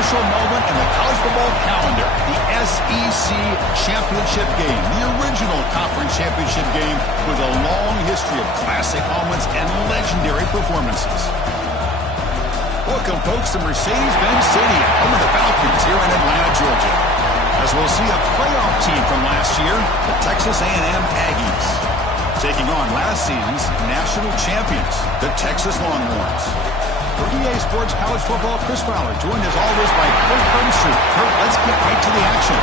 special moment in the college football calendar. The SEC Championship game, the original conference championship game with a long history of classic moments and legendary performances. Welcome, folks, to Mercedes-Benz Stadium, home of the Falcons here in Atlanta, Georgia. As we'll see a playoff team from last year, the Texas A&M Aggies, taking on last season's national champions, the Texas Longhorns. For EA Sports College Football, Chris Fowler, joined as always by Kurt Hermstreet. Kurt, let's get right to the action.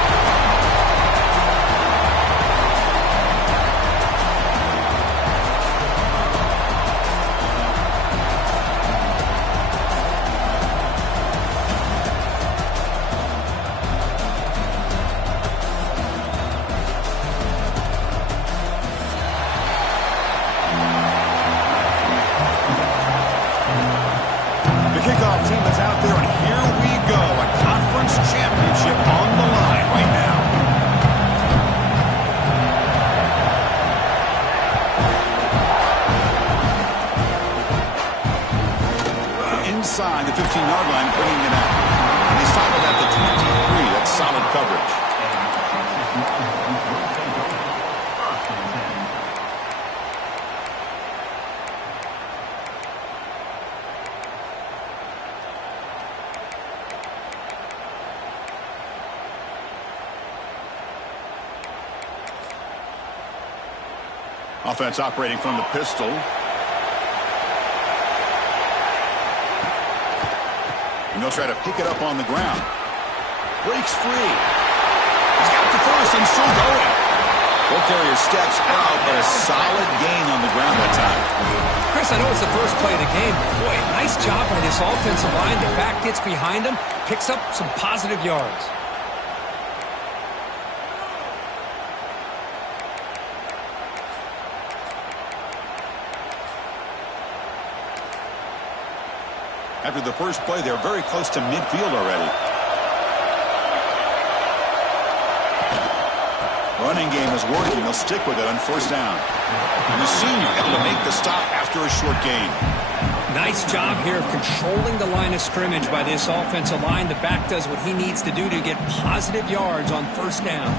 Inside the 15-yard line, bringing it out. And he's tackled at the 23. That's solid coverage. Offense operating from the pistol. And they'll try to pick it up on the ground. Breaks free. He's got the first and still going. Ball carrier steps out, but a solid gain on the ground that time. Chris, I know it's the first play of the game. Boy, nice job by this offensive line. The back gets behind him, picks up some positive yards. After the first play, they're very close to midfield already. Running game is working. They'll stick with it on first down. And the senior able to make the stop after a short gain. Nice job here of controlling the line of scrimmage by this offensive line. The back does what he needs to do to get positive yards on first down.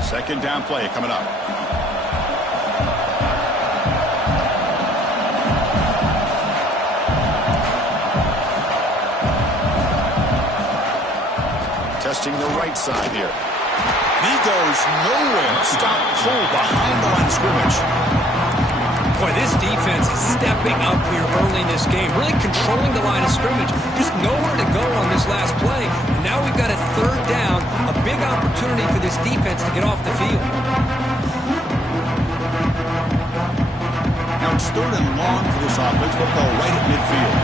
Second down play coming up. Testing the right side here. He goes nowhere. Stop pull behind the line of scrimmage. Boy, this defense is stepping up here early in this game, really controlling the line of scrimmage. Just nowhere to go on this last play. And now we've got a third down, a big opportunity for this defense to get off the field. Now it's third and long for this offense. We'll go right at midfield.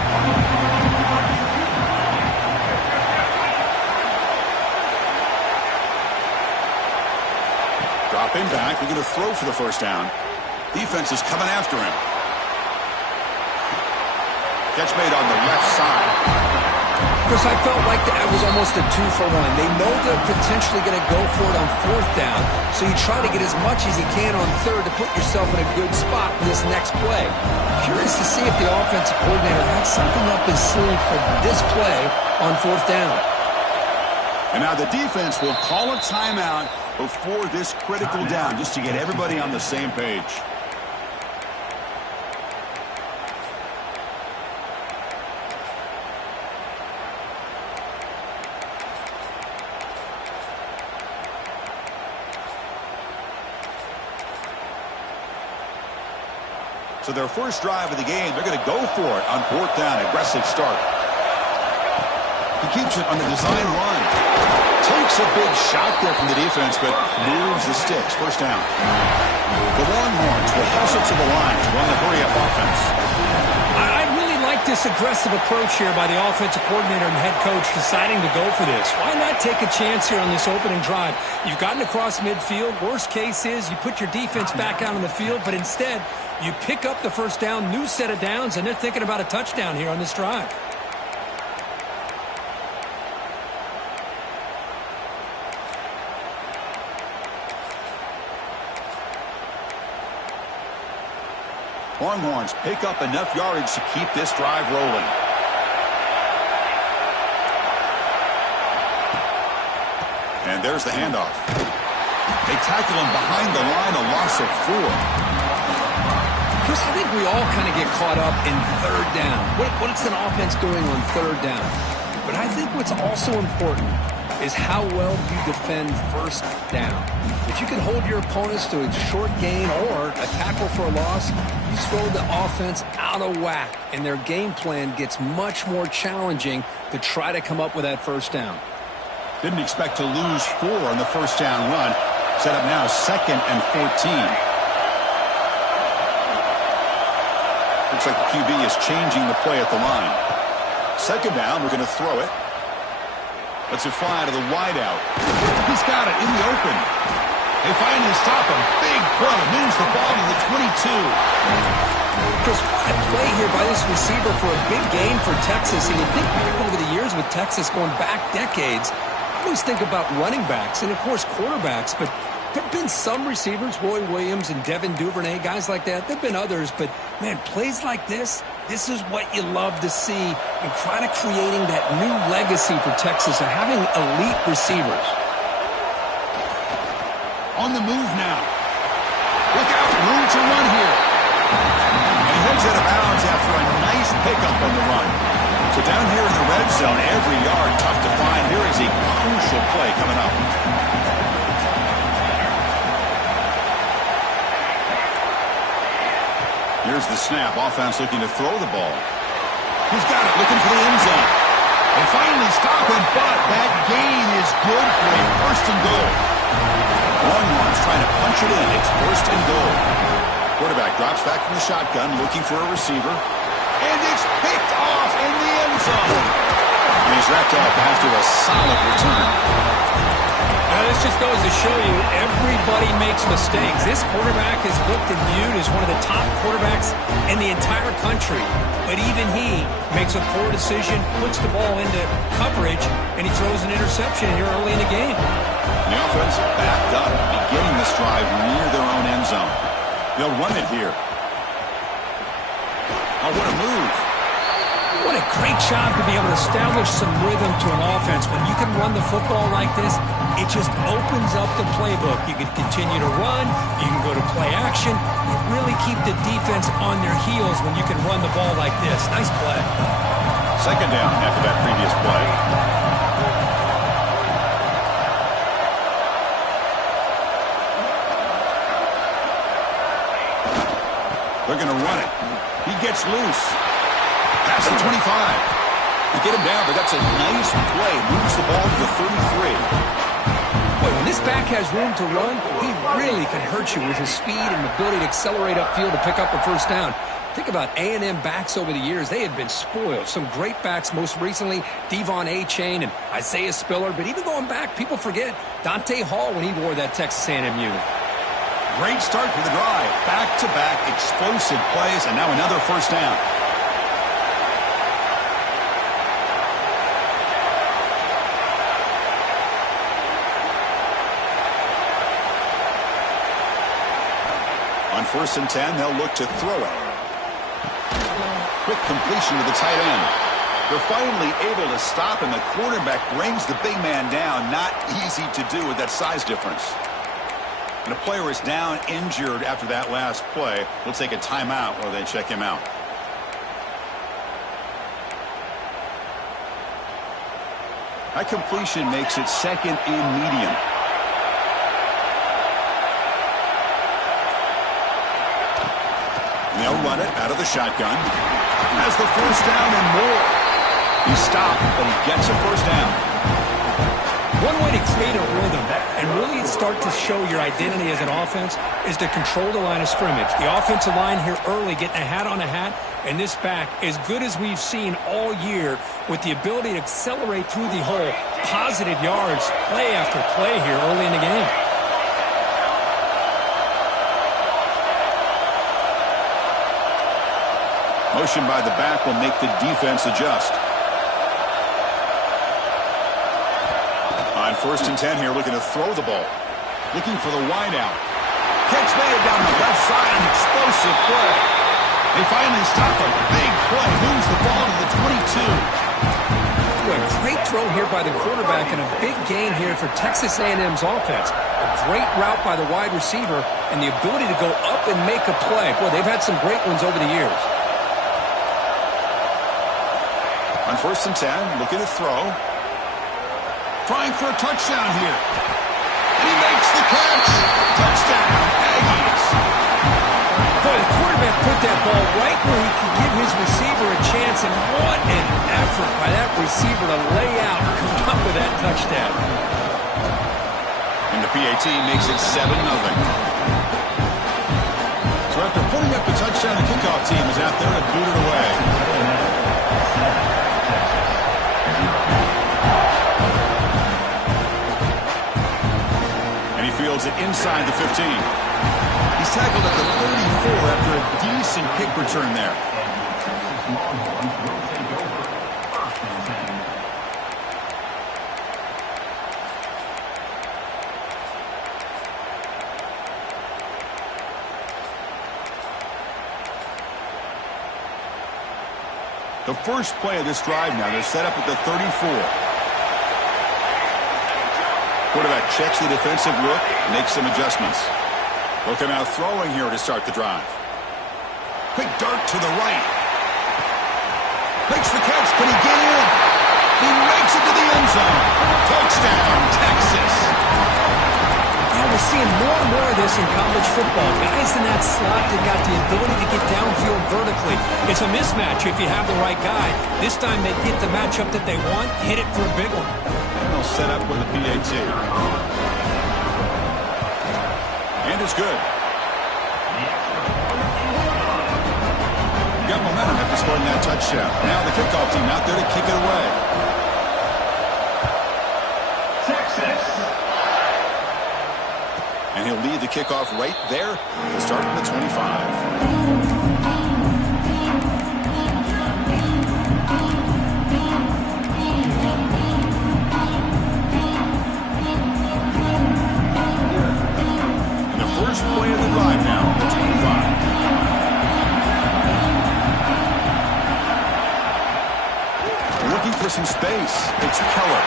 Dropping back. We're going to throw for the first down. Defense is coming after him. Catch made on the left side. Chris, I felt like that was almost a 2-for-1. They know they're potentially going to go for it on fourth down, so you try to get as much as you can on third to put yourself in a good spot for this next play. Curious to see if the offensive coordinator had something up his sleeve for this play on fourth down. And now the defense will call a timeout before this critical down, just to get everybody on the same page. So their first drive of the game, they're going to go for it on fourth down. Aggressive start. He keeps it on the design run. Takes a big shot there from the defense, but moves the sticks. First down. The Longhorns will hustle to the line to run the hurry-up offense. I really like this aggressive approach here by the offensive coordinator and head coach deciding to go for this. Why not take a chance here on this opening drive? You've gotten across midfield. Worst case is you put your defense back out on the field, but instead you pick up the first down, new set of downs, and they're thinking about a touchdown here on this drive. Longhorns pick up enough yardage to keep this drive rolling. And there's the handoff. They tackle him behind the line, a loss of 4. Chris, I think we all kind of get caught up in third down. What is an offense doing on third down? But I think what's also important is how well you defend first down. If you can hold your opponents to a short gain or a tackle for a loss, you throw the offense out of whack, and their game plan gets much more challenging to try to come up with that first down. Didn't expect to lose 4 on the first down run. Set up now 2nd and 14. Looks like the QB is changing the play at the line. 2nd down, we're going to throw it. Lets it fly to the wideout. He's got it in the open. They finally stop him. Big play. Moves the ball to the 22. Chris, what a play here by this receiver for a big gain for Texas. And you think back over the years with Texas going back decades, I always think about running backs and, of course, quarterbacks, but there have been some receivers, Roy Williams and Devin Duvernay, guys like that. There have been others, but, man, plays like this is what you love to see and kind of creating that new legacy for Texas of having elite receivers. On the move now. Look out, room to run here. And he heads out of bounds after a nice pickup on the run. So down here in the red zone, every yard tough to find. Here is a crucial play coming up. Here's the snap. Offense looking to throw the ball. He's got it, looking for the end zone. They finally stop him, but that gain is good for a 1st and goal. Longhorns trying to punch it in. It's 1st and goal. Quarterback drops back from the shotgun, looking for a receiver. And it's picked off in the end zone. And he's wrapped up after a solid return. Now, this just goes to show you everybody makes mistakes. This quarterback is looked and viewed as one of the top quarterbacks in the entire country. But even he makes a poor decision, puts the ball into coverage, and he throws an interception here early in the game. The offense backed up, beginning this drive near their own end zone. They'll run it here. Oh, what a move. What a great job to be able to establish some rhythm to an offense. When you can run the football like this, it just opens up the playbook. You can continue to run. You can go to play action. You really keep the defense on their heels when you can run the ball like this. Nice play. 2nd down after that previous play. They're going to run it. He gets loose. Past the 25. They get him down, but that's a nice play. Moves the ball to the 33. Boy, when this back has room to run, he really can hurt you with his speed and ability to accelerate upfield to pick up a 1st down. Think about A&M backs over the years. They had been spoiled. Some great backs, most recently, Devon A-Chain and Isaiah Spiller. But even going back, people forget Dante Hall when he wore that Texas A&M unit. Great start for the drive. Back-to-back explosive plays, and now another 1st down. On 1st and 10, they'll look to throw it. Quick completion to the tight end. They're finally able to stop him. The quarterback brings the big man down. Not easy to do with that size difference. And the player is down injured after that last play. We'll take a timeout while they check him out. That completion makes it 2nd and medium. They'll run it out of the shotgun. Has the 1st down and more. He stopped, but he gets a 1st down. One way to create a rhythm and really start to show your identity as an offense is to control the line of scrimmage. The offensive line here early getting a hat on a hat, and this back, as good as we've seen all year, with the ability to accelerate through the hole, positive yards, play after play here early in the game. Motion by the back will make the defense adjust. On 1st and 10 here, looking to throw the ball. Looking for the wideout. Catch made down the left side, an explosive play. They finally stop a big play. Moves the ball to the 22. A great throw here by the quarterback and a big gain here for Texas A&M's offense. A great route by the wide receiver and the ability to go up and make a play. Boy, they've had some great ones over the years. On 1st and 10, looking to throw. Trying for a touchdown here. And he makes the catch. Touchdown, Aggies. Boy, the quarterback put that ball right where he could give his receiver a chance, and what an effort by that receiver to lay out and come up with that touchdown. And the PAT makes it 7-0. So after putting up the touchdown, the kickoff team is out there and boot it away. And he fields it inside the 15. He's tackled at the 34 after a decent kick return there. The first play of this drive now, they're set up at the 34. Quarterback checks the defensive look, makes some adjustments. Looking out throwing here to start the drive. Quick dart to the right. Makes the catch. Can he get in? He makes it to the end zone. Touchdown, Texas. Yeah, we're seeing more and more of this in college football. Guys in that slot that got the ability to get downfield vertically. It's a mismatch if you have the right guy. This time they get the matchup that they want, hit it for a big one. And they'll set up with a PAT. And it's good. Got momentum after scoring that touchdown. Now the kickoff team out there to kick it away. Texas. And he'll lead the kickoff right there. He'll start from the 25. First play of the drive now, the 25. Looking for some space. It's Keller.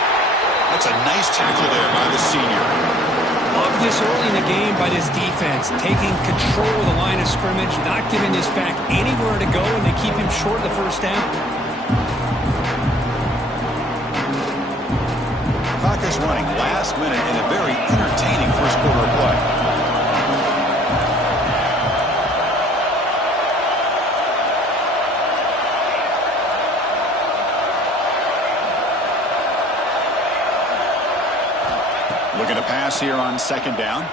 That's a nice tackle there by the senior. Love this early in the game by this defense, taking control of the line of scrimmage, not giving this back anywhere to go, and they keep him short of the first down. Clock is running last minute in a very entertaining first quarter of play. Looking to pass here on 2nd down.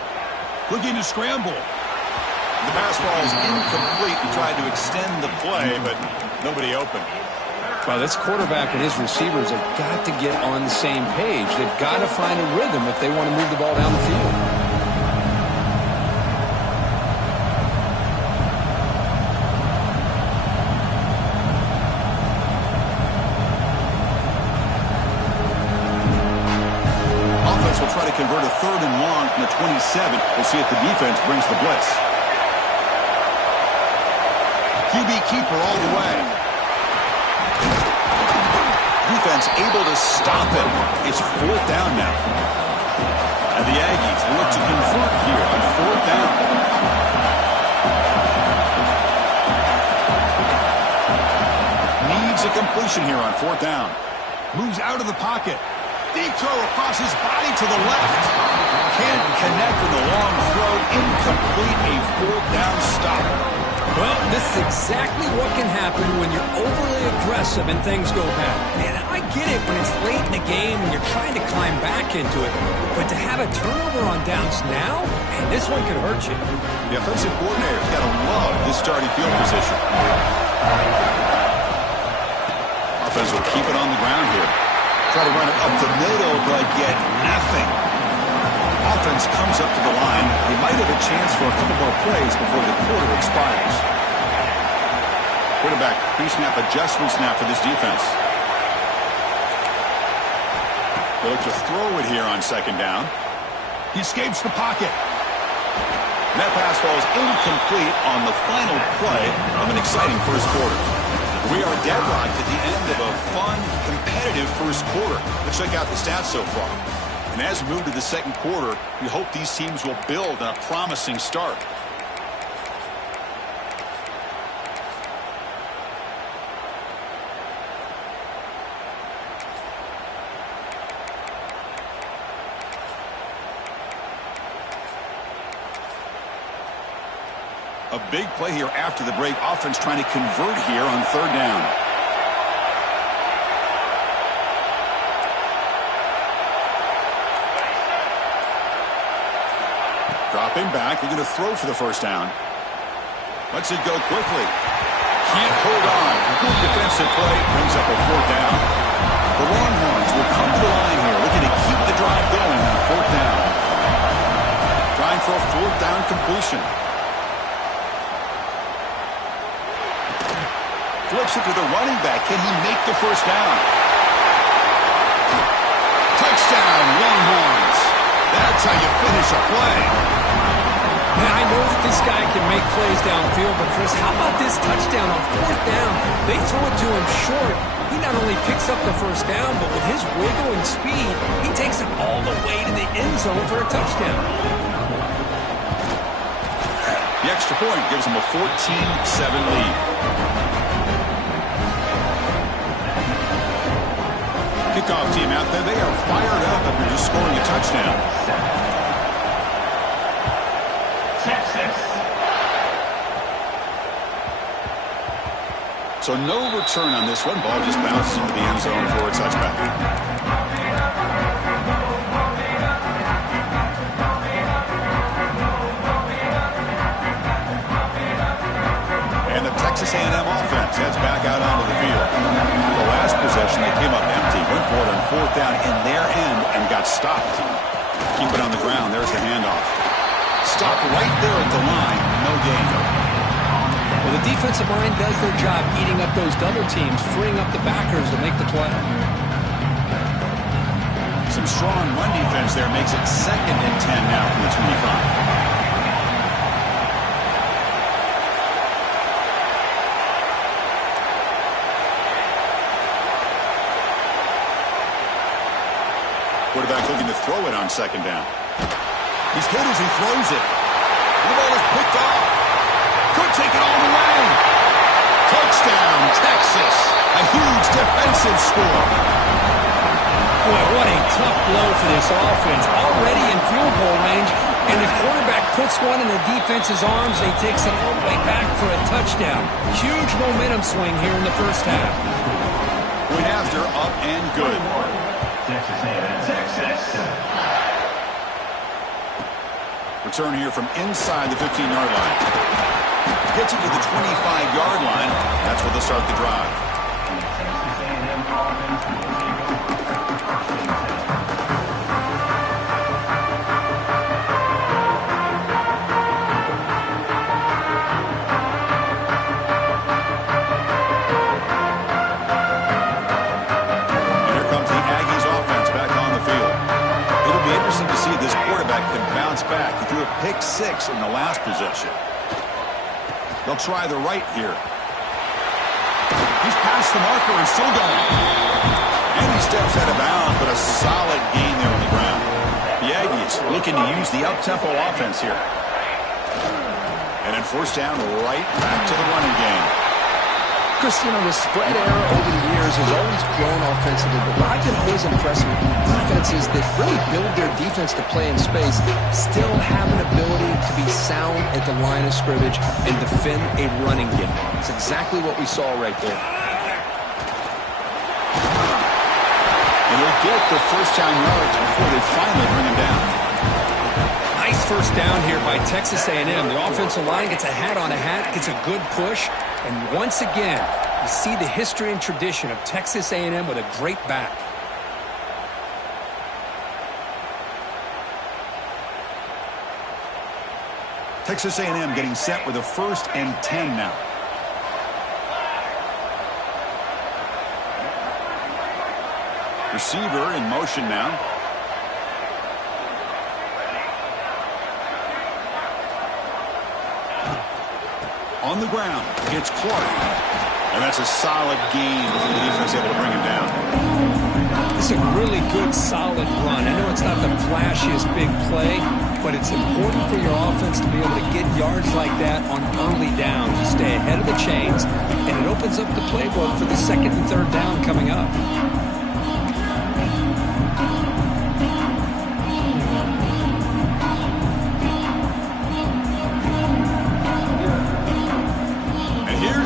Looking to scramble. The pass ball is incomplete. He tried to extend the play, but nobody open. Well, this quarterback and his receivers have got to get on the same page. They've got to find a rhythm if they want to move the ball down the field. Will try to convert a 3rd and long from the 27. We'll see if the defense brings the blitz. QB keeper all the way. Defense able to stop him. It's 4th down now. And the Aggies look to convert here on 4th down. Needs a completion here on 4th down. Moves out of the pocket. Deep throw across his body to the left. Can't connect with a long throw. Incomplete. A 4th down stop. Well, this is exactly what can happen when you're overly aggressive and things go bad. And I get it when it's late in the game and you're trying to climb back into it. But to have a turnover on downs now, man, this one could hurt you. The offensive coordinator's got to love this starting field position. Offense will keep it on the ground here. Try to run it up the middle, but get nothing. Offense comes up to the line. They might have a chance for a couple more plays before the quarter expires. Quarterback pre-snap adjustments now for this defense. They'll look to throw it here on 2nd down. He escapes the pocket. And that pass falls incomplete on the final play of an exciting first quarter. We are deadlocked at the end of a fun, competitive first quarter. Let's check out the stats so far. And as we move to the second quarter, we hope these teams will build on a promising start. A big play here after the break. Offense trying to convert here on third down. Dropping back. They're going to throw for the first down. Lets it go quickly. Can't hold on. Good defensive play. Brings up a fourth down. The Longhorns will come to the line here, looking to keep the drive going on fourth down. Trying for a fourth down completion. Flips it to the running back. Can he make the first down? Touchdown, Longhorns. That's how you finish a play. Yeah, I know that this guy can make plays downfield, but Chris, how about this touchdown on fourth down? They throw it to him short. He not only picks up the first down, but with his wiggle and speed, he takes it all the way to the end zone for a touchdown. The extra point gives him a 14-7 lead. Kickoff team out there, they are fired up after just scoring a touchdown. Texas. So no return on this one. Ball just bounces into the end zone for a touchback. And the Texas A&M offense heads back out onto the field. The last possession, they came up empty, went for it on fourth down in their end and got stopped. Keep it on the ground. There's the handoff. Stopped right there at the line. No gain. Well, the defensive line does their job eating up those double teams, freeing up the backers to make the play. Some strong run defense there makes it 2nd and 10 now from the 25. Quarterback looking to throw it on second down. He's hit as he throws it. The ball is picked off. Could take it all the way. Touchdown, Texas. A huge defensive score. Boy, what a tough blow for this offense. Already in field goal range, and the quarterback puts one in the defense's arms, and he takes it all the way back for a touchdown. Huge momentum swing here in the first half. Point after, up and good. Texas A&M. Texas. Return here from inside the 15-yard line. Gets it to the 25-yard line. That's where they'll start the drive. Texas A&M offense will be back. He threw a pick 6 in the last possession. They'll try the right here. He's past the marker and still going. And he steps out of bounds, but a solid gain there on the ground. The Aggies looking to use the up-tempo offense here. And then first down, right back to the running game. Chris, you know, the spread era over the years has always grown offensively, but what I've been always impressed with defenses that really build their defense to play in space still have an ability to be sound at the line of scrimmage and defend a running game. It's exactly what we saw right there. And he'll get the first down yards before they finally bring him down. Nice first down here by Texas A&M. The offensive line gets a hat on a hat, gets a good push. And once again, you see the history and tradition of Texas A&M with a great back. Texas A&M getting set with a 1st and 10 now. Receiver in motion now. On the ground, it's Clark. And that's a solid gain before the defense able to bring him down. It's a really good, solid run. I know it's not the flashiest big play, but it's important for your offense to be able to get yards like that on early downs. You stay ahead of the chains, and it opens up the playbook for the second and third down coming up.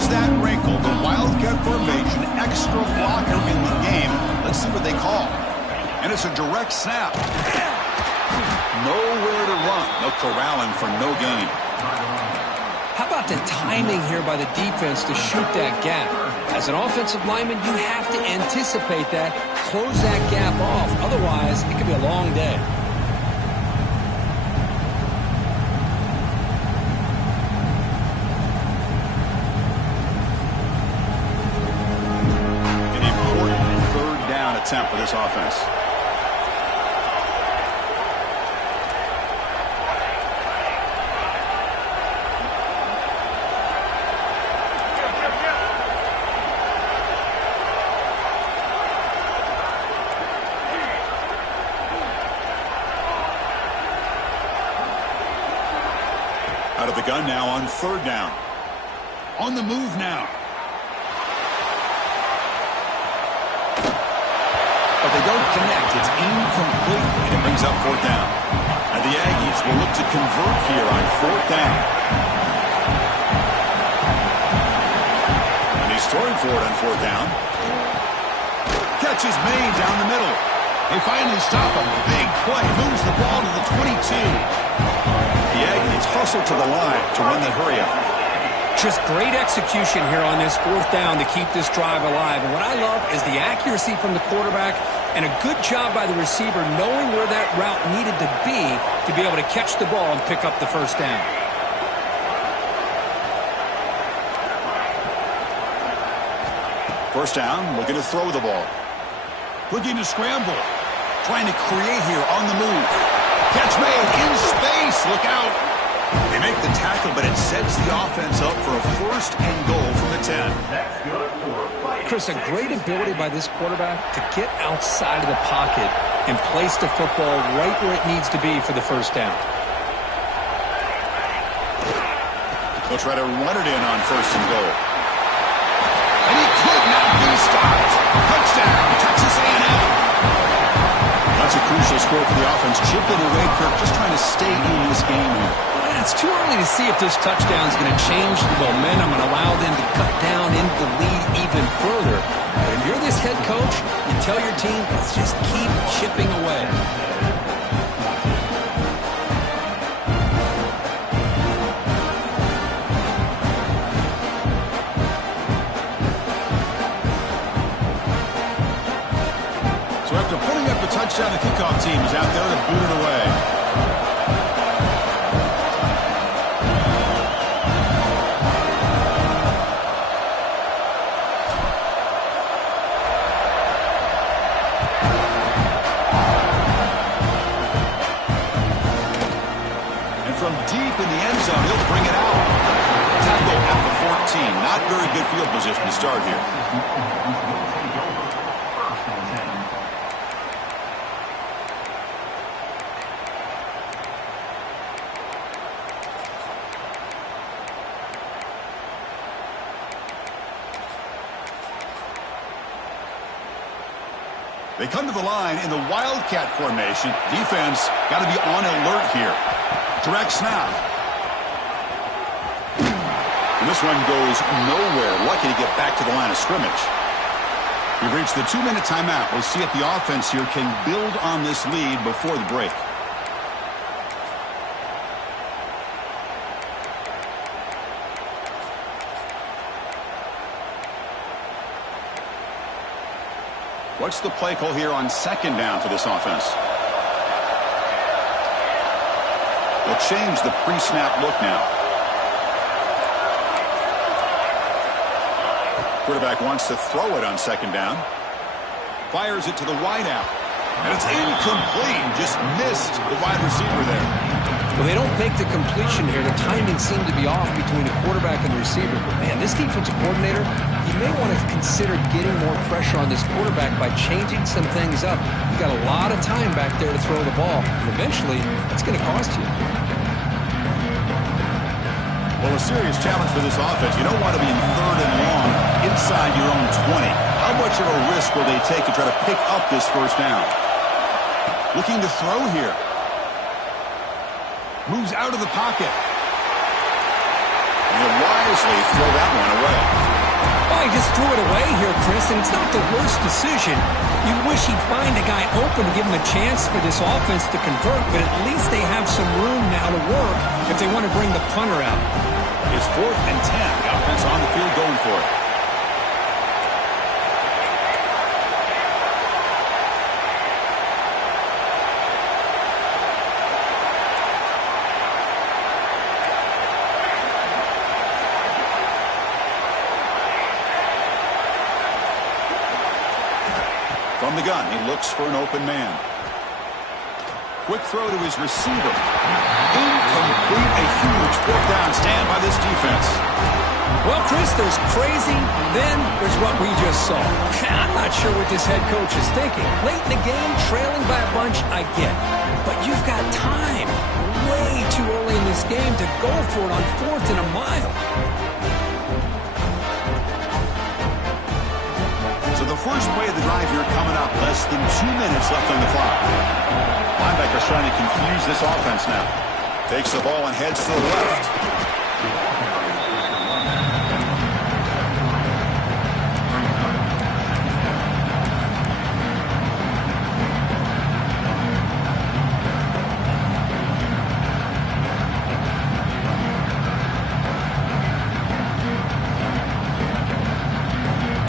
That wrinkle, the Wildcat formation, extra blocker in the game. Let's see what they call. And it's a direct snap. Nowhere to run. No corralling for no gain. How about the timing here by the defense to shoot that gap? As an offensive lineman, you have to anticipate that, close that gap off. Otherwise, it could be a long day. Attempt for this offense. Out of the gun now on third down. On the move now. But they don't connect. It's incomplete, and it brings up fourth down. And the Aggies will look to convert here on fourth down. And he's throwing for it on fourth down. Catch is made down the middle. They finally stop him. Big play. Moves the ball to the 22. The Aggies hustle to the line to run that hurry up. Just great execution here on this fourth down to keep this drive alive. And what I love is the accuracy from the quarterback and a good job by the receiver knowing where that route needed to be able to catch the ball and pick up the first down. First down, looking to throw the ball. Looking to scramble. Trying to create here on the move. Catch made in space. Look out. They make the tackle, but it sets the offense up for a first and goal from the 10. That's good for Chris, a great ability by this quarterback to get outside of the pocket and place the football right where it needs to be for the first down. They'll try to run it in on first and goal. And he could not be stopped. Touchdown, Texas A&M. That's a crucial score for the offense. Chipping away, Kirk, just trying to stay in this game here. It's too early to see if this touchdown is going to change the momentum and allow them to cut down into the lead even further. But if you're this head coach, you tell your team, let's just keep chipping away. So after putting up a touchdown, the kickoff team is out there to boot it away. From deep in the end zone, he'll bring it out. Tackle at the 14. Not very good field position to start here. They come to the line in the Wildcat formation. Defense got to be on alert here. Direct snap. And this one goes nowhere. Lucky to get back to the line of scrimmage. We've reached the 2-minute timeout. We'll see if the offense here can build on this lead before the break. What's the play call here on second down for this offense? They'll change the pre-snap look now. Quarterback wants to throw it on second down. Fires it to the wideout. And it's incomplete. Just missed the wide receiver there. Well, they don't make the completion here. The timing seemed to be off between the quarterback and the receiver. But, man, this defensive coordinator, he may want to consider getting more pressure on this quarterback by changing some things up. You got a lot of time back there to throw the ball, and eventually that's going to cost you. Well, a serious challenge for this offense. You don't want to be in 3rd and long inside your own 20. How much of a risk will they take to try to pick up this first down? Looking to throw here. Moves out of the pocket. And he'll wisely throw that one away. Oh, he just threw it away here, Chris, and it's not the worst decision. You wish he'd find a guy open to give him a chance for this offense to convert, but at least they have some room now to work if they want to bring the punter out. It's 4th and 10. The offense on the field going for it. From the gun, he looks for an open man. Quick throw to his receiver. Incomplete. A huge 4th down stand by this defense. Well, Chris, there's crazy, then there's what we just saw. I'm not sure what this head coach is thinking. Late in the game, trailing by a bunch, I get. But you've got time, way too early in this game to go for it on 4th and a mile. So the first play of the drive here coming up. Less than 2 minutes left on the clock. Linebacker's trying to confuse this offense now. Takes the ball and heads to the left.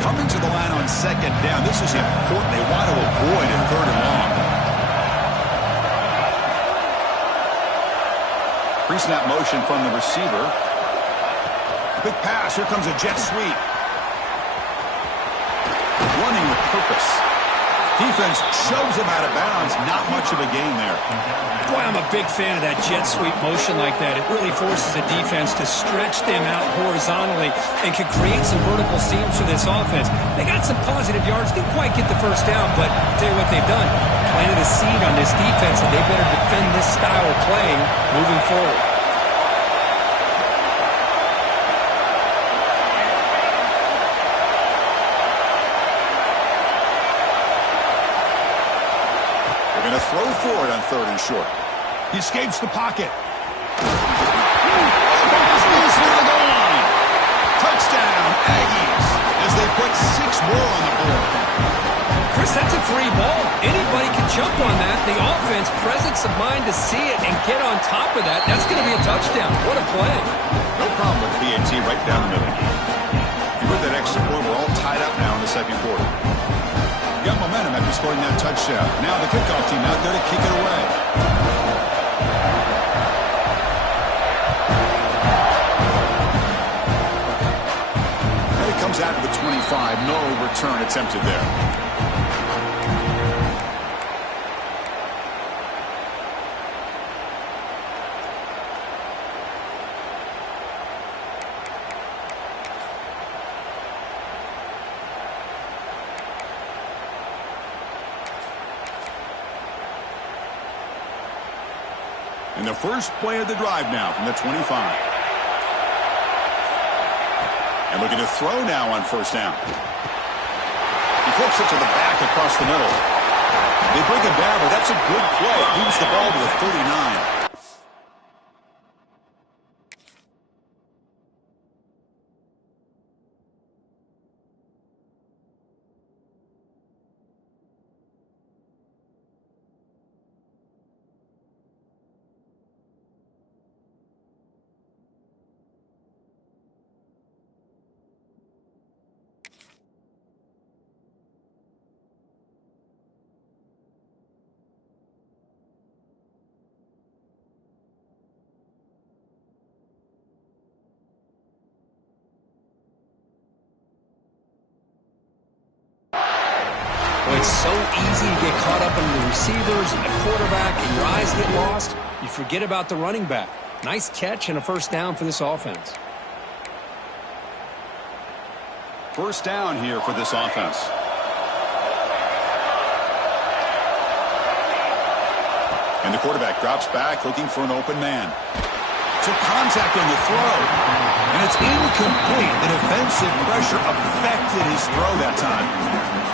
Coming to the line on 2nd down. This is important. They want to avoid a 3rd and long. Pre-snap motion from the receiver. Big pass. Here comes a jet sweep. Running with purpose. Defense shoves him out of bounds. Not much of a gain there. Boy, I'm a big fan of that jet sweep motion like that. It really forces a defense to stretch them out horizontally and can create some vertical seams for this offense. They got some positive yards. Didn't quite get the first down, but I'll tell you what they've done. Planted a seed on this defense, and they better defend this style of playing moving forward. Going to throw forward on 3rd and short. He escapes the pocket. Balls loose near the goal line. Touchdown, Aggies, as they put 6 more on the board. Chris, that's a free ball. Anybody can jump on that. The offense, presence of mind to see it and get on top of that. That's going to be a touchdown. What a play. No problem with the PAT right down the middle. With that extra point, we're all tied up now in the 2nd quarter. Got momentum after scoring that touchdown. Now the kickoff team out there to kick it away. And it comes out to the 25. No return attempted there. And the first play of the drive now from the 25. And looking to throw now on 1st down. He flips it to the back across the middle. They bring him down, but that's a good play. Moves the ball to the 39. It's so easy to get caught up in the receivers and the quarterback, and your eyes get lost. You forget about the running back. Nice catch and a first down for this offense. First down here for this offense. And the quarterback drops back looking for an open man. So contact on the throw. And it's incomplete. The defensive pressure affected his throw that time.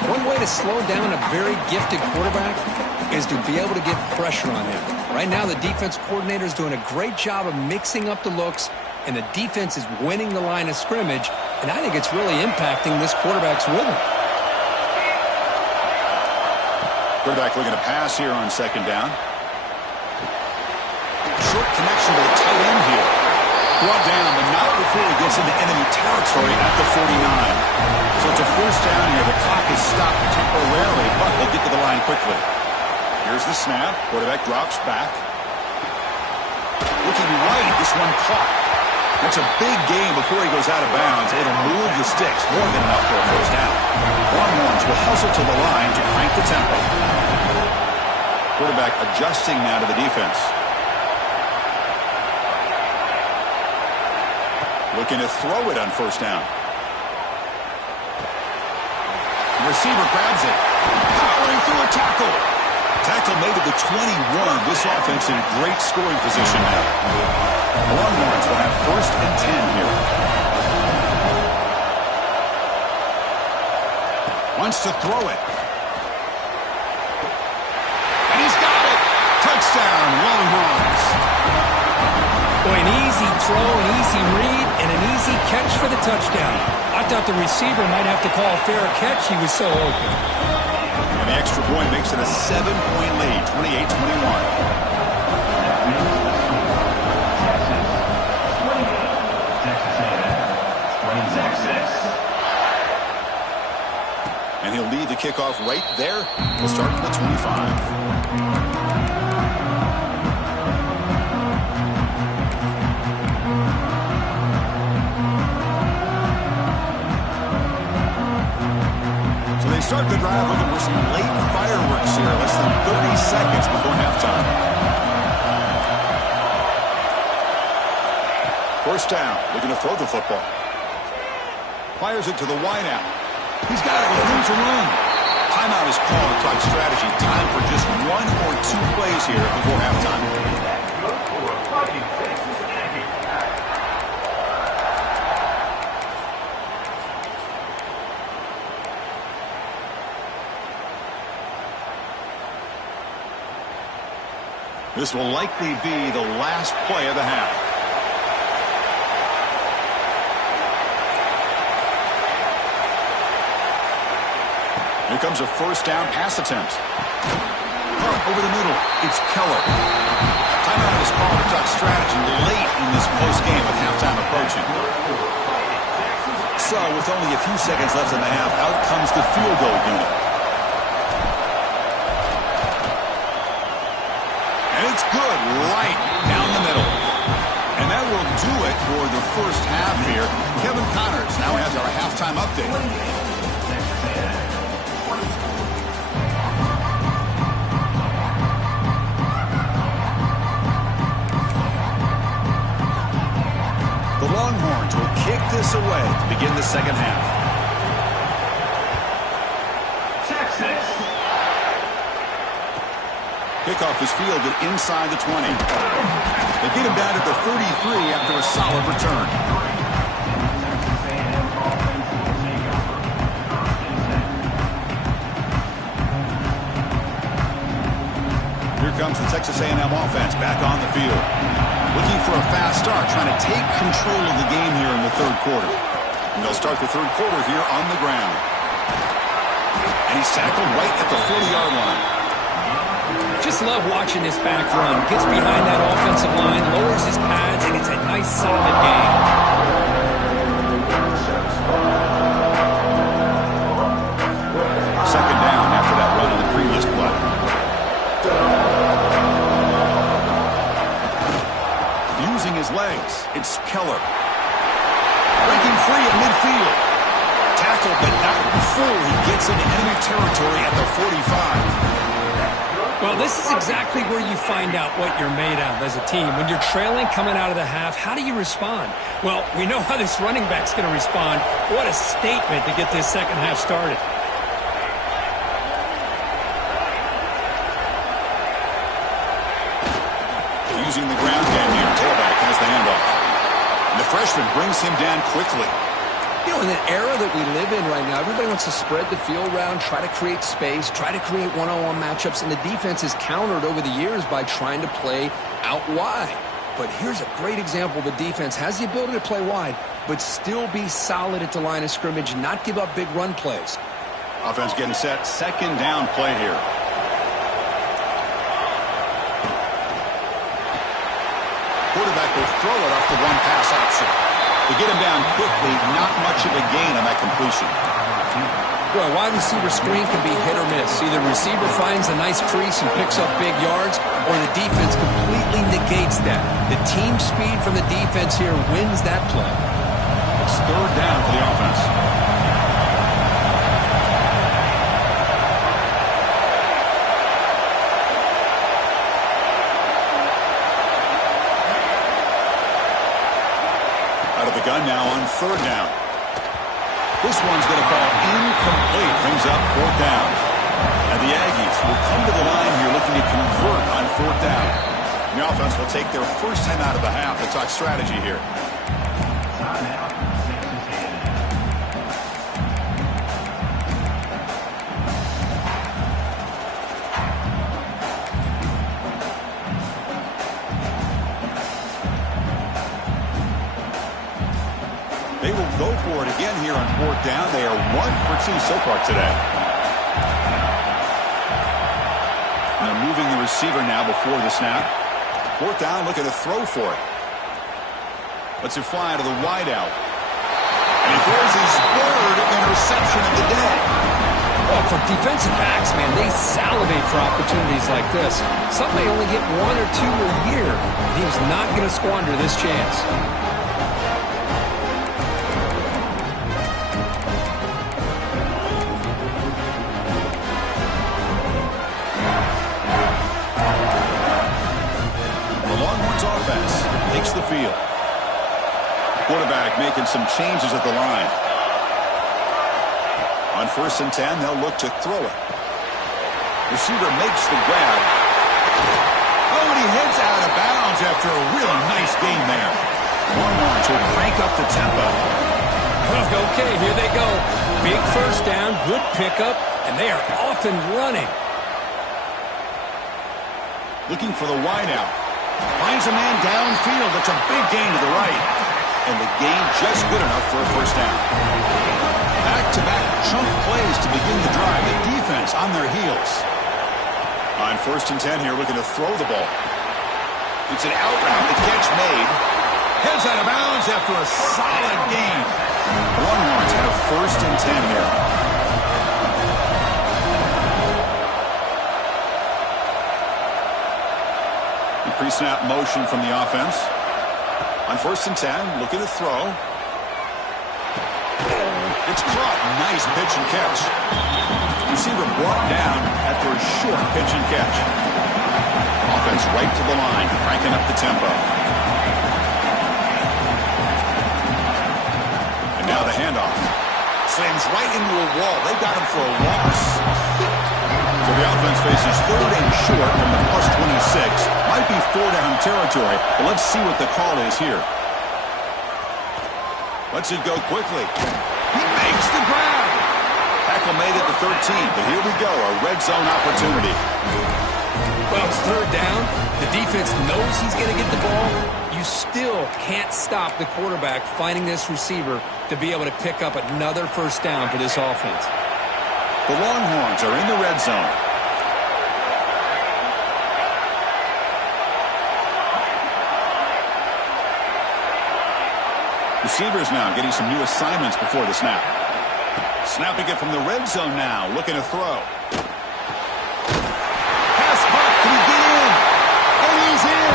One way to slow down a very gifted quarterback is to be able to get pressure on him. Right now, the defense coordinator is doing a great job of mixing up the looks, and the defense is winning the line of scrimmage, and I think it's really impacting this quarterback's rhythm. Quarterback looking to pass here on second down. Short connection to the tight end here. Brought down, but not before he gets into enemy territory at the 49. So it's a first down here. The clock is stopped temporarily, but they'll get to the line quickly. Here's the snap. Quarterback drops back. Looking right. This one caught. That's a big gain before he goes out of bounds. It'll move the sticks. More than enough for a first down. Longhorns will hustle to the line to crank the tempo. Quarterback adjusting now to the defense. Looking to throw it on first down. The receiver grabs it. Powering through a tackle. Tackle made to the 21. This offense in great scoring position now. Longhorns will have first and 10 here. Wants to throw it. And he's got it. Touchdown, Longhorns. Boy, an easy throw, an easy read, and an easy catch for the touchdown. I thought the receiver might have to call a fair catch. He was so open. And the extra point makes it a 7-point lead, 28-21. And he'll lead the kickoff right there. We'll start from the 25. Start the drive looking for some late fireworks here. Less than 30 seconds before halftime. First down. Looking to throw the football. Fires it to the wideout. He's got it with room to run. Timeout is called to talk strategy. Time for just one or two plays here before halftime. This will likely be the last play of the half. Here comes a first down pass attempt. Over the middle, it's Keller. Timeout is called to talk strategy late in this close game with halftime approaching. So with only a few seconds left in the half, out comes the field goal unit. It's good right down the middle. And that will do it for the first half here. Kevin Connors now has our halftime update. The Longhorns will kick this away to begin the second half. Kickoff is fielded inside the 20. They get him down to the 33 after a solid return. Here comes the Texas A&M offense back on the field. Looking for a fast start, trying to take control of the game here in the third quarter. And they'll start the third quarter here on the ground. And he's tackled right at the 40-yard line. Just love watching this back run. Gets behind that offensive line, lowers his pads, and it's a nice, solid game. Second down after that run on the previous play. Using his legs, it's Keller. Breaking free at midfield. Tackled, but not before he gets into enemy territory at the 45. Well, this is exactly where you find out what you're made of as a team. When you're trailing coming out of the half, how do you respond? Well, we know how this running back's going to respond. What a statement to get this second half started. Using the ground game here. Tailback has the handoff. And the freshman brings him down quickly. You know, in the era that we live in right now, everybody wants to spread the field around, try to create space, try to create one-on-one matchups, and the defense has countered over the years by trying to play out wide. But here's a great example. The defense has the ability to play wide, but still be solid at the line of scrimmage, not give up big run plays. Offense getting set. Second down play here. Quarterback will throw it off the one pass option. To get him down quickly, not much of a gain on that completion. Well, wide receiver screen can be hit or miss. Either receiver finds a nice crease and picks up big yards, or the defense completely negates that. The team speed from the defense here wins that play. It's third down for the offense. Out of the gun now on third down. This one's going to fall incomplete. Brings up fourth down. And the Aggies will come to the line here looking to convert on fourth down. And the offense will take their first time out of the half to talk strategy here. They will go for it again here on fourth down. They are 1 for 2 so far today. And they're moving the receiver now before the snap. Fourth down, looking to throw for it. Lets it fly to the wideout. And he throws his third interception of the day. Well, for defensive backs, man, they salivate for opportunities like this. Some may only get 1 or 2 a year. He was not going to squander this chance. Takes the field. Quarterback making some changes at the line. On 1st and 10, they'll look to throw it. Receiver makes the grab. Oh, and he heads out of bounds after a really nice game there. Longhorns will crank up the tempo. Okay, here they go. Big first down, good pickup, and they are off and running. Looking for the wideout. Finds a man downfield. That's a big gain to the right. And the gain just good enough for a first down. Back-to-back chunk plays to begin the drive. The defense on their heels. On 1st and 10 here, looking to throw the ball. It's an out route. The catch made. Heads out of bounds after a solid gain. Longhorns have 1st and 10 here. Pre-snap motion from the offense. On 1st and 10, looking to throw. It's caught. Nice pitch and catch. Receiver brought down after a short pitch and catch. Offense right to the line, cranking up the tempo. And now the handoff. Slams right into a wall. They've got him for a loss. So the offense faces 3rd and short from the +26. Might be 4-down territory, but let's see what the call is here. Lets it go quickly. He makes the grab. Tackle made at the 13, but here we go, a red zone opportunity. Well, it's 3rd down. The defense knows he's going to get the ball. You still can't stop the quarterback finding this receiver to be able to pick up another first down for this offense. The Longhorns are in the red zone. Receivers now getting some new assignments before the snap. Snapping it from the red zone now, looking to throw. Pass caught, can he get in? And he's in!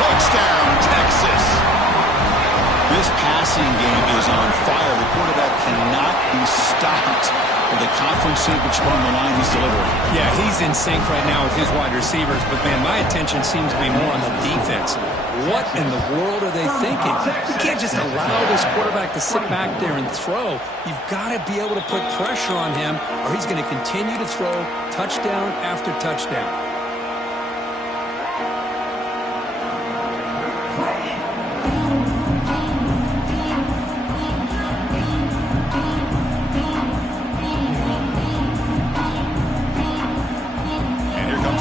Touchdown, Texas! This passing game is on fire. The quarterback cannot be stopped with the conference championship on the line he's delivering. Yeah, he's in sync right now with his wide receivers, but, man, my attention seems to be more on the defense. What in the world are they thinking? You can't just allow this quarterback to sit back there and throw. You've got to be able to put pressure on him, or he's going to continue to throw touchdown after touchdown.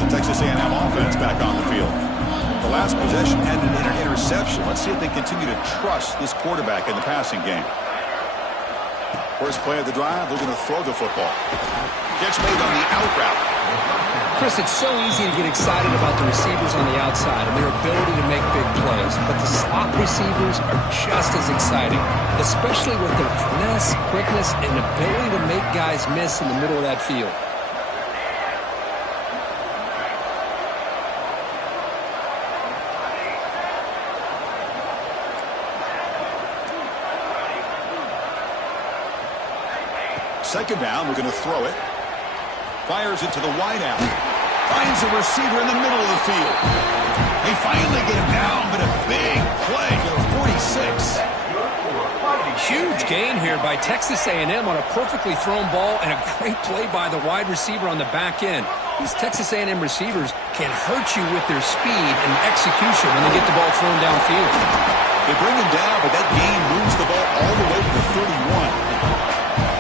Texas A&M offense back on the field. The last possession ended in an interception. Let's see if they continue to trust this quarterback in the passing game. First play of the drive, they're going to throw the football. Catch made on the out route. Chris, it's so easy to get excited about the receivers on the outside and their ability to make big plays, but the slot receivers are just as exciting, especially with their finesse, quickness, and ability to make guys miss in the middle of that field. Second down, we're going to throw it. Fires it to the wideout. Finds a receiver in the middle of the field. They finally get him down, but a big play to 46. Huge gain here by Texas A&M on a perfectly thrown ball and a great play by the wide receiver on the back end. These Texas A&M receivers can hurt you with their speed and execution when they get the ball thrown downfield. They bring him down, but that gain moves the ball all the way to the 31.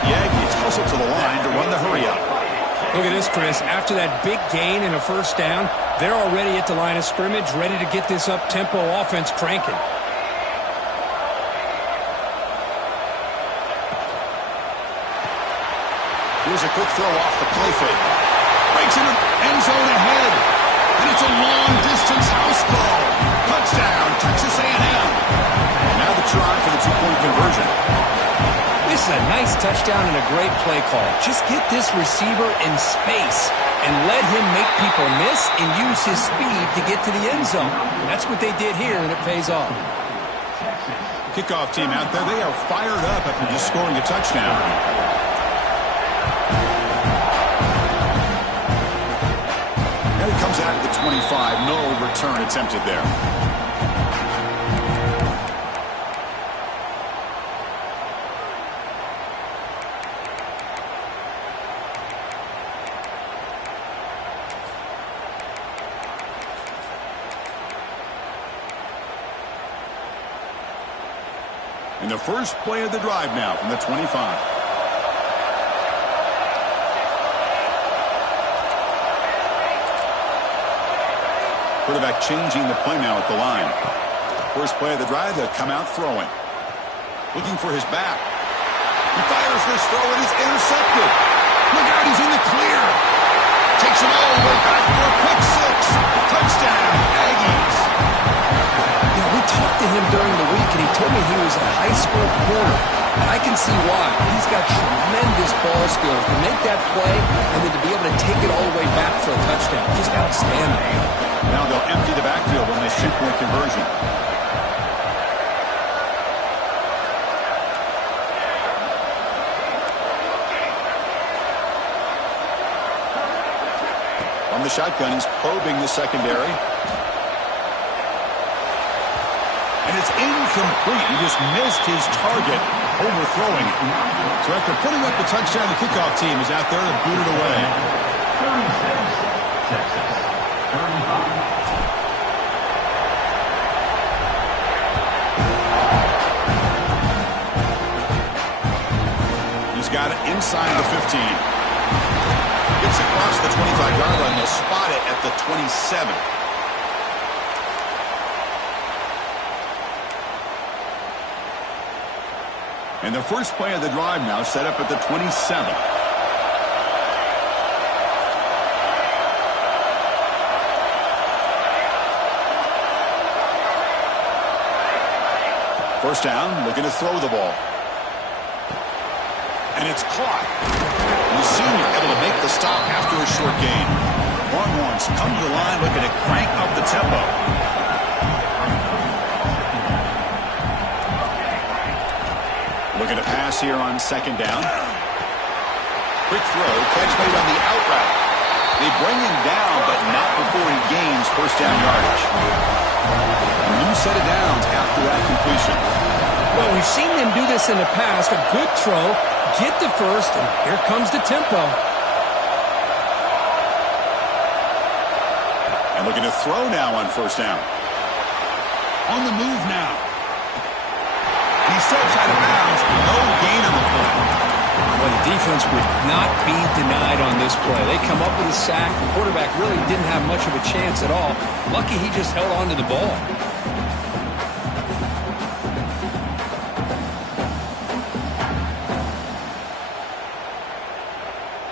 Aggies hustle to the line to run the hurry up. Look at this, Chris. After that big gain and a first down, they're already at the line of scrimmage, ready to get this up-tempo offense cranking. Here's a quick throw off the play fake. Breaks into end zone ahead. And it's a long-distance house ball. Touchdown, Texas A&M. And now the try for the two-point conversion. This is a nice touchdown and a great play call. Just get this receiver in space and let him make people miss and use his speed to get to the end zone. That's what they did here, and it pays off. Kickoff team out there, they are fired up after just scoring a touchdown. Now he comes out at the 25. No return attempted there. In the first play of the drive now from the 25. Quarterback changing the play now at the line. First play of the drive, they'll come out throwing. Looking for his back. He fires this throw and it's intercepted. Look out, he's in the clear. Takes it all the way back for a quick six. Touchdown, Aggies. We talked to him during the week, and he told me he was a high school corner. And I can see why. He's got tremendous ball skills to make that play and then to be able to take it all the way back for a touchdown. Just outstanding. Now they'll empty the backfield on this two-point conversion. From the shotgun, he's probing the secondary. And it's incomplete. He just missed his target, overthrowing it. So after putting up the touchdown, the kickoff team is out there to boot it away. 36, Texas. 35. He's got it inside the 15. Gets across the 25-yard line. They'll spot it at the 27. And the first play of the drive now set up at the 27. First down, looking to throw the ball. And it's caught. The senior able to make the stop after a short gain. Longhorns come to the line looking to crank up the tempo. Looking to pass here on second down. Quick throw, catch made on the out route. They bring him down, but not before he gains first down yardage. A new set of downs after that completion. Well, we've seen them do this in the past. A good throw, get the first, and here comes the tempo. And looking to throw now on first down. On the move now. He steps out of bounds. No gain on the play. Well, the defense would not be denied on this play. They come up with a sack. The quarterback really didn't have much of a chance at all. Lucky he just held on to the ball.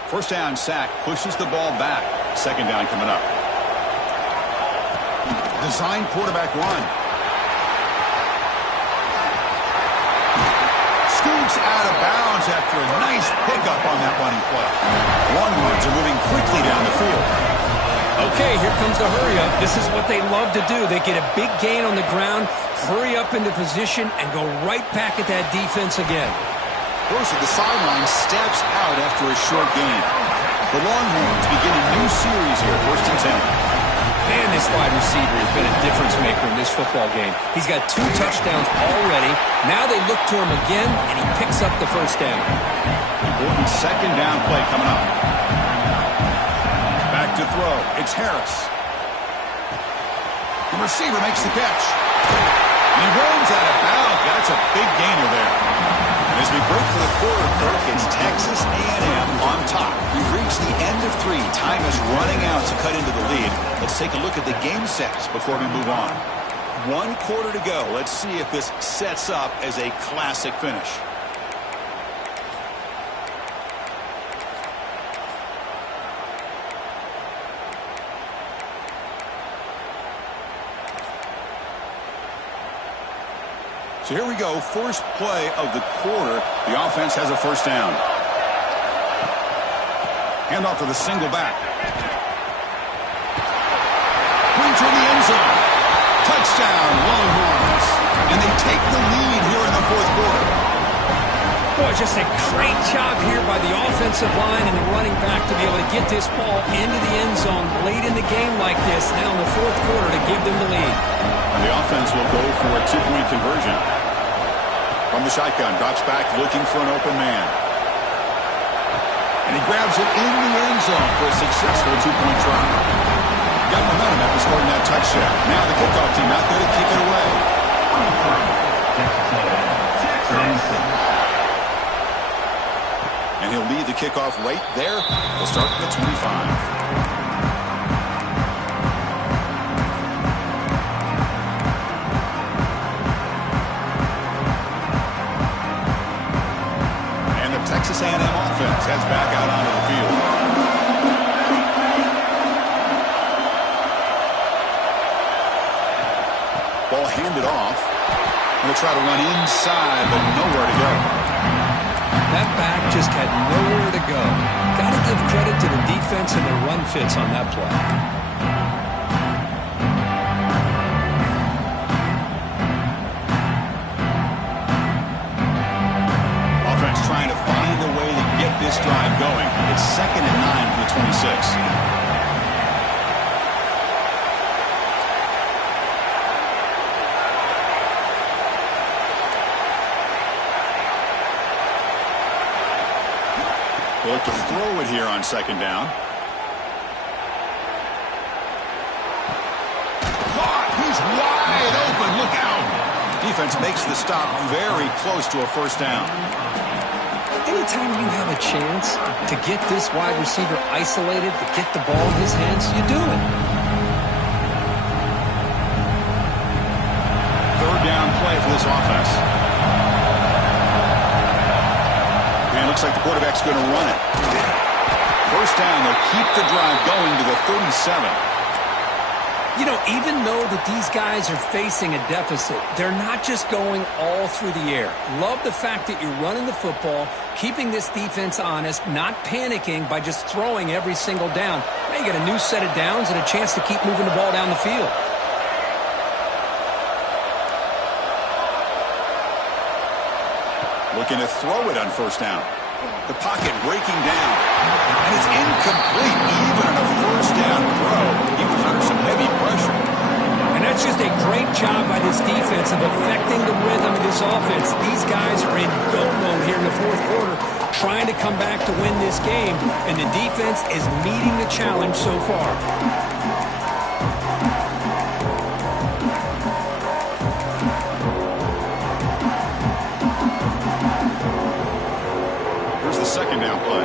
First down sack pushes the ball back. Second down coming up. Design quarterback run. Scoops out of bounds after a nice pickup on that running play. Longhorns are moving quickly down the field. Okay, here comes the hurry up. This is what they love to do. They get a big gain on the ground, hurry up into position, and go right back at that defense again. Bruce at the sideline steps out after a short gain. The Longhorns begin a new series here, 1st and 10. Man, this wide receiver has been a difference maker in this football game. He's got 2 touchdowns already. Now they look to him again, and he picks up the first down. Important second down play coming up. Back to throw. It's Harris. The receiver makes the catch. He runs out of bounds. That's a big gainer there. And as we break for the quarter, Kirk, it's Texas A&M on top. We've reached the end of 3. Time is running out to cut into the lead. Let's take a look at the game sets before we move on. 1 quarter to go. Let's see if this sets up as a classic finish. So here we go, first play of the quarter. The offense has a first down. Handoff to the single back. Brings in the end zone. Touchdown, Longhorns. And they take the lead here in the 4th quarter. Boy, just a great job here by the offensive line and the running back to be able to get this ball into the end zone late in the game like this, now in the 4th quarter, to give them the lead. And the offense will go for a 2-point conversion. From the shotgun, drops back looking for an open man. And he grabs it in the end zone for a successful 2-point try. Got momentum after scoring that touchdown. Now the kickoff team out there to kick it away. And he'll lead the kickoff right there. They'll start at the 25. Texas A&M offense heads back out onto the field. Ball handed off. They'll try to run inside, but nowhere to go. That back just had nowhere to go. Got to give credit to the defense and their run fits on that play. Trying to find a way to get this drive going. It's 2nd and 9 for the 26. They'll look to throw it here on 2nd down. Caught! He's wide open. Look out! Defense makes the stop very close to a first down. Anytime you have a chance to get this wide receiver isolated, to get the ball in his hands, you do it. 3rd down play for this offense. And it looks like the quarterback's going to run it. First down, they'll keep the drive going to the 37. You know, even though that these guys are facing a deficit, they're not just going all through the air. Love the fact that you're running the football, keeping this defense honest, not panicking by just throwing every single down. Now you get a new set of downs and a chance to keep moving the ball down the field. Looking to throw it on first down. The pocket breaking down. And it's incomplete. Even on a first down throw, he was under some heavy pressure. And that's just a great job by this defense of affecting the rhythm of this offense. These guys are in go mode here in the fourth quarter, trying to come back to win this game. And the defense is meeting the challenge so far. Second down play.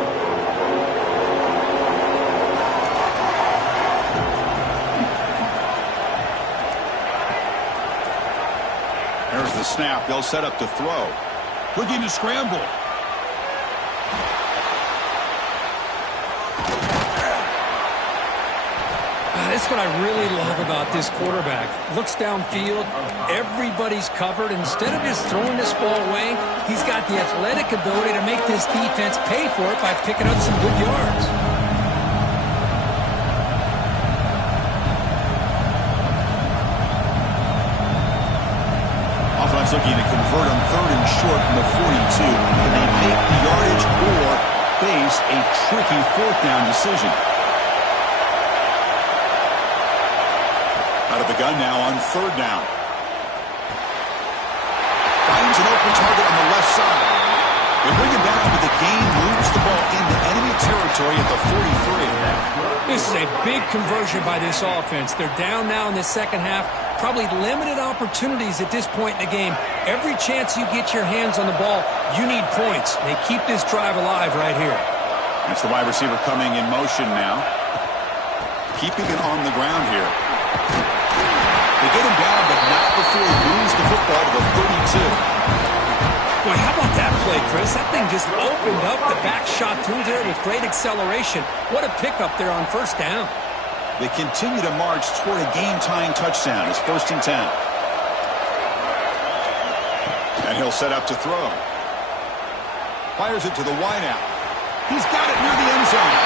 There's the snap. They'll set up to throw. Looking to scramble. That's what I really love about this quarterback. Looks downfield, everybody's covered. Instead of just throwing this ball away, he's got the athletic ability to make this defense pay for it by picking up some good yards. Offense looking to convert on third and short from the 42. Can they make the yardage or face a tricky fourth down decision? Out of the gun now on third down. Finds an open target on the left side. They bring him down, but the game moves the ball into enemy territory at the 43. This is a big conversion by this offense. They're down now in the second half. Probably limited opportunities at this point in the game. Every chance you get your hands on the ball, you need points. They keep this drive alive right here. That's the wide receiver coming in motion now. Keeping it on the ground here. They get him down, but not before he moves the football to the 32. Boy, how about that play, Chris? That thing just opened up. The back shot through there with great acceleration. What a pickup there on first down. They continue to march toward a game-tying touchdown. It's 1st and 10. And he'll set up to throw. Fires it to the wideout. He's got it near the end zone.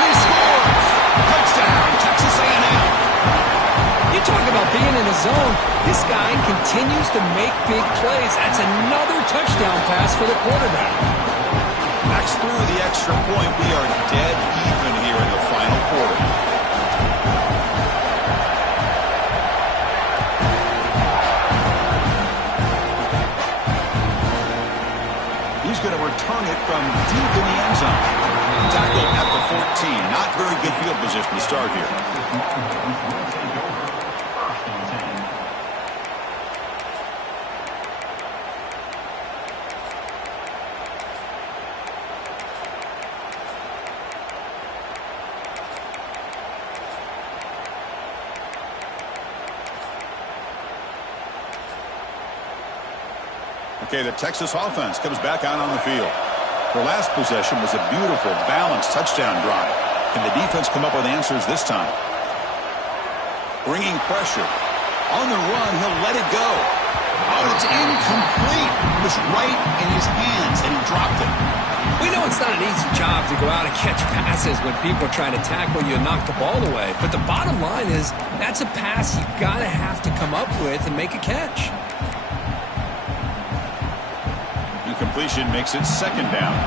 And he scores! Touchdown, Texas A&M. You talk about being in the zone. This guy continues to make big plays. That's another touchdown pass for the quarterback. Backs through the extra point. We are dead even here in the final quarter. He's going to return it from deep in the end zone. Tackled at the 14. Not very good field position to start here. Okay, the Texas offense comes back out on the field. Their last possession was a beautiful, balanced touchdown drive. Can the defense come up with answers this time? Bringing pressure. On the run, he'll let it go. Oh, it's incomplete. It was right in his hands, and he dropped it. We know it's not an easy job to go out and catch passes when people are trying to tackle you and knock the ball away. But the bottom line is that's a pass you've got to have to come up with and make a catch. Completion makes it second down.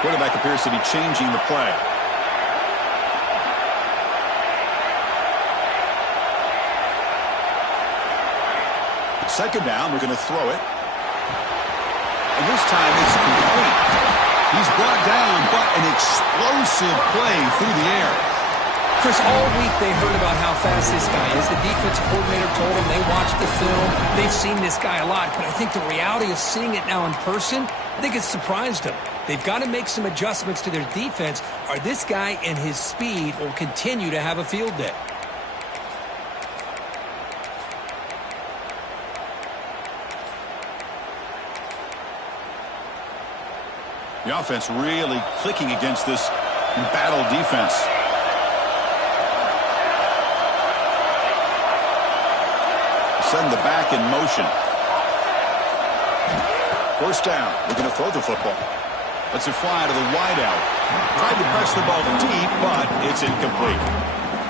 Quarterback appears to be changing the play. Second down, we're going to throw it. And this time it's complete. He's brought down, but an explosive play through the air. Chris, all week they heard about how fast this guy is. The defensive coordinator told them they watched the film. They've seen this guy a lot, but I think the reality of seeing it now in person, I think it's surprised them. They've got to make some adjustments to their defense, or this guy and his speed will continue to have a field day. The offense really clicking against this embattled defense. Send the back in motion. First down. We're going to throw the football. Let's it fly to the wideout. Tried to press the ball deep, but it's incomplete.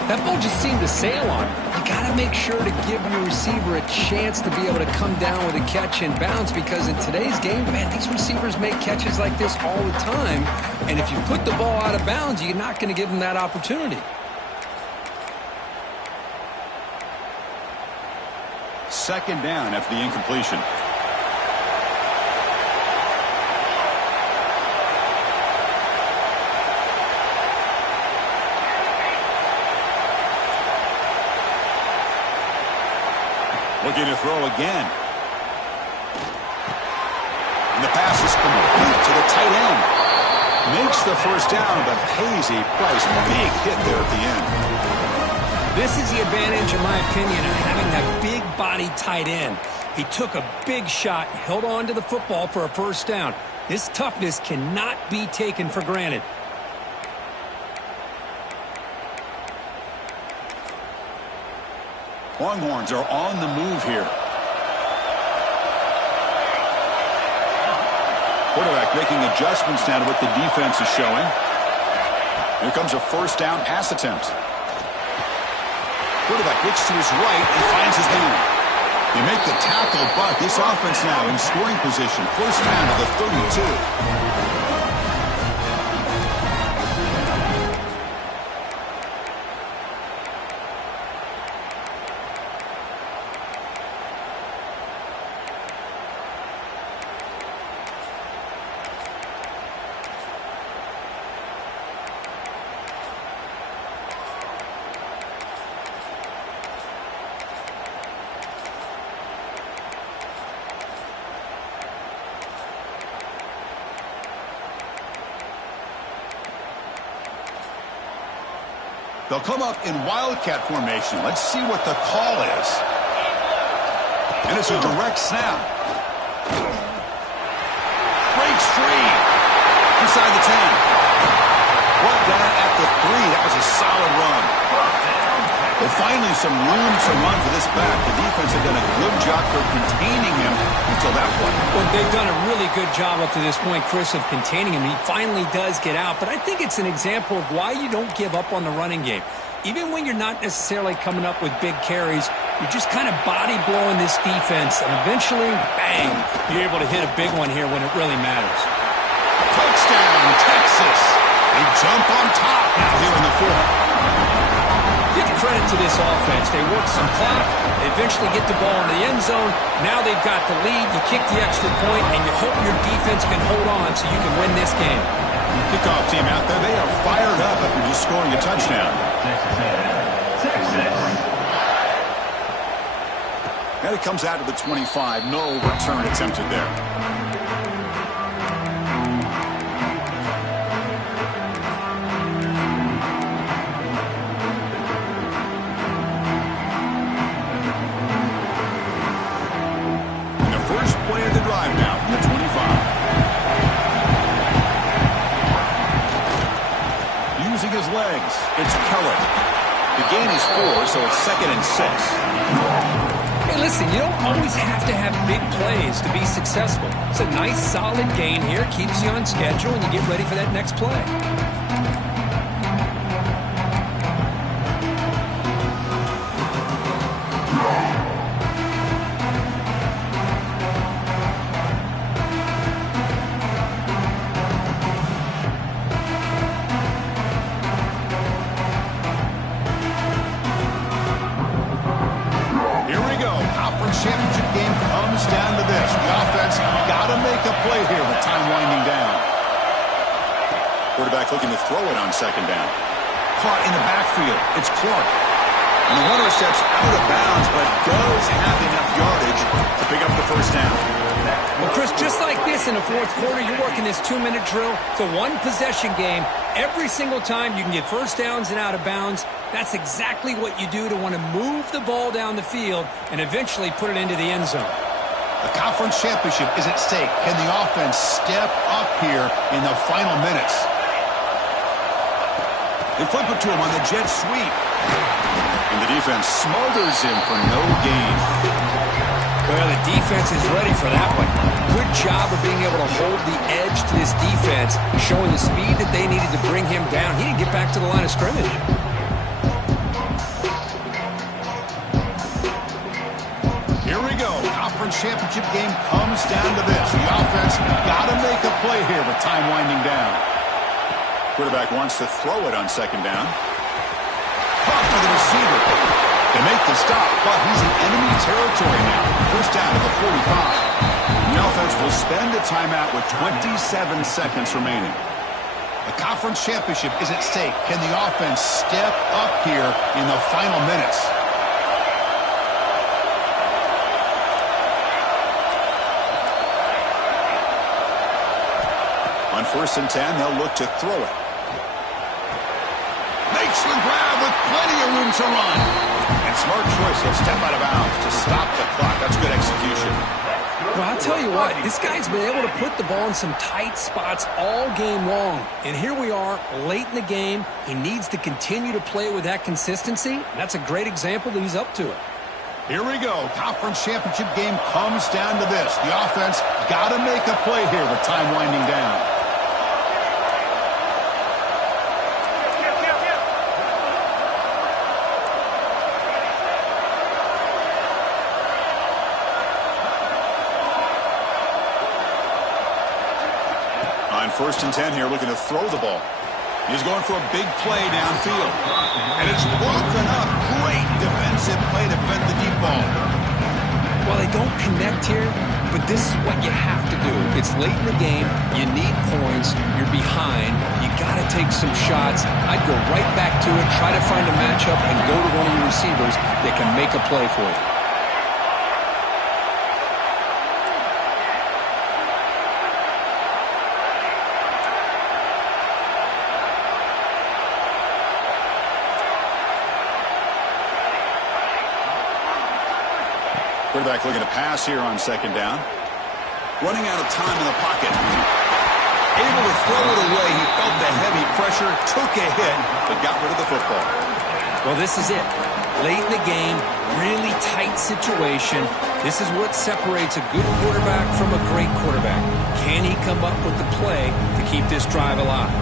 That ball just seemed to sail on him. You got to make sure to give your receiver a chance to be able to come down with a catch and bounce, because in today's game, man, these receivers make catches like this all the time. And if you put the ball out of bounds, you're not going to give them that opportunity. Second down after the incompletion. Looking to throw again. And the pass is complete to the tight end. Makes the first down, but pays a price. Big hit there at the end. This is the advantage, in my opinion, of having that big body tight end. He took a big shot, held on to the football for a first down. This toughness cannot be taken for granted. Longhorns are on the move here. Quarterback making adjustments now to what the defense is showing. Here comes a first down pass attempt. Quarterback looks to his right and finds his man. They make the tackle, but this offense now in scoring position. First down to the 32. They'll come up in wildcat formation. Let's see what the call is. And it's a direct snap. Breaks free. Inside the 10. Brought down at the 3. That was a solid run. Well, finally some room to run for this back. The defense had done a good job for containing him until that point. Well, they've done a really good job up to this point, Chris, of containing him. He finally does get out, but I think it's an example of why you don't give up on the running game. Even when you're not necessarily coming up with big carries, you're just kind of body blowing this defense, and eventually, bang, you're able to hit a big one here when it really matters. Touchdown, Texas. They jump on top now here in the fourth. Give credit to this offense. They work some clock. They eventually get the ball in the end zone. Now they've got the lead. You kick the extra point, and you hope your defense can hold on so you can win this game. Kickoff team out there, they are fired up after just scoring a touchdown. And it comes out to the 25. No return attempted there. It's Keller. The gain is 4, so it's 2nd and 6. Hey, listen, you don't always have to have big plays to be successful. It's a nice, solid gain here. Keeps you on schedule, and you get ready for that next play. Championship game comes down to this. The offense got to make a play here with time winding down. Quarterback looking to throw it on second down. Caught in the backfield. It's Clark. And the runner steps out of bounds, but does have enough yardage to pick up the first down. Well, Chris, just like this in the fourth quarter, you're working this 2-minute drill. It's a one-possession game. Every single time you can get first downs and out of bounds. That's exactly what you do to want to move the ball down the field and eventually put it into the end zone. The conference championship is at stake. Can the offense step up here in the final minutes? They flip it to him on the jet sweep. And the defense smothers him for no gain. Well, the defense is ready for that one. Good job of being able to hold the edge to this defense, showing the speed that they needed to bring him down. He didn't get back to the line of scrimmage. Here we go. Conference championship game comes down to this. The offense got to make a play here with time winding down. Quarterback wants to throw it on second down. Off to the receiver. They make the stop, but he's in enemy territory now. First down to the 45. The offense will spend a timeout with 27 seconds remaining. The conference championship is at stake. Can the offense step up here in the final minutes? On 1st and 10, they'll look to throw it. Makes the grab with plenty of room to run. And smart choice. He'll step out of bounds to stop the clock. That's good execution. Well, I'll tell you what, this guy's been able to put the ball in some tight spots all game long. And here we are, late in the game. He needs to continue to play with that consistency. And that's a great example that he's up to it. Here we go. Conference championship game comes down to this. The offense got to make a play here with time winding down. On 1st and 10 here, looking to throw the ball. He's going for a big play downfield. And it's broken up. Great defensive play to defend the deep ball. Well, they don't connect here, but this is what you have to do. It's late in the game. You need points. You're behind. You got to take some shots. I'd go right back to it, try to find a matchup, and go to one of your receivers that can make a play for you. Quarterback looking to pass here on second down. Running out of time in the pocket. Able to throw it away. He felt the heavy pressure, took a hit, but got rid of the football. Well, this is it. Late in the game, really tight situation. This is what separates a good quarterback from a great quarterback. Can he come up with the play to keep this drive alive?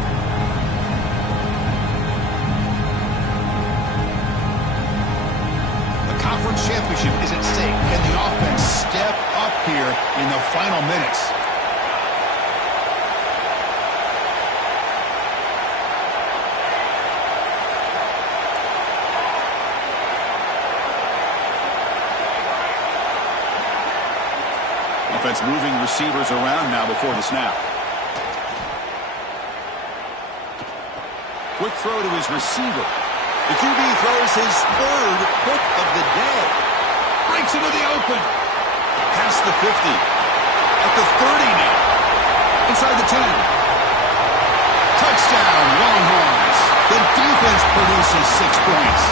Conference championship is at stake. Can the offense step up here in the final minutes? Offense moving receivers around now before the snap. Quick throw to his receiver. The QB throws his third pick of the day. Breaks into the open. Past the 50. At the 30 now. Inside the 10. Touchdown, Longhorns. The defense produces 6 points.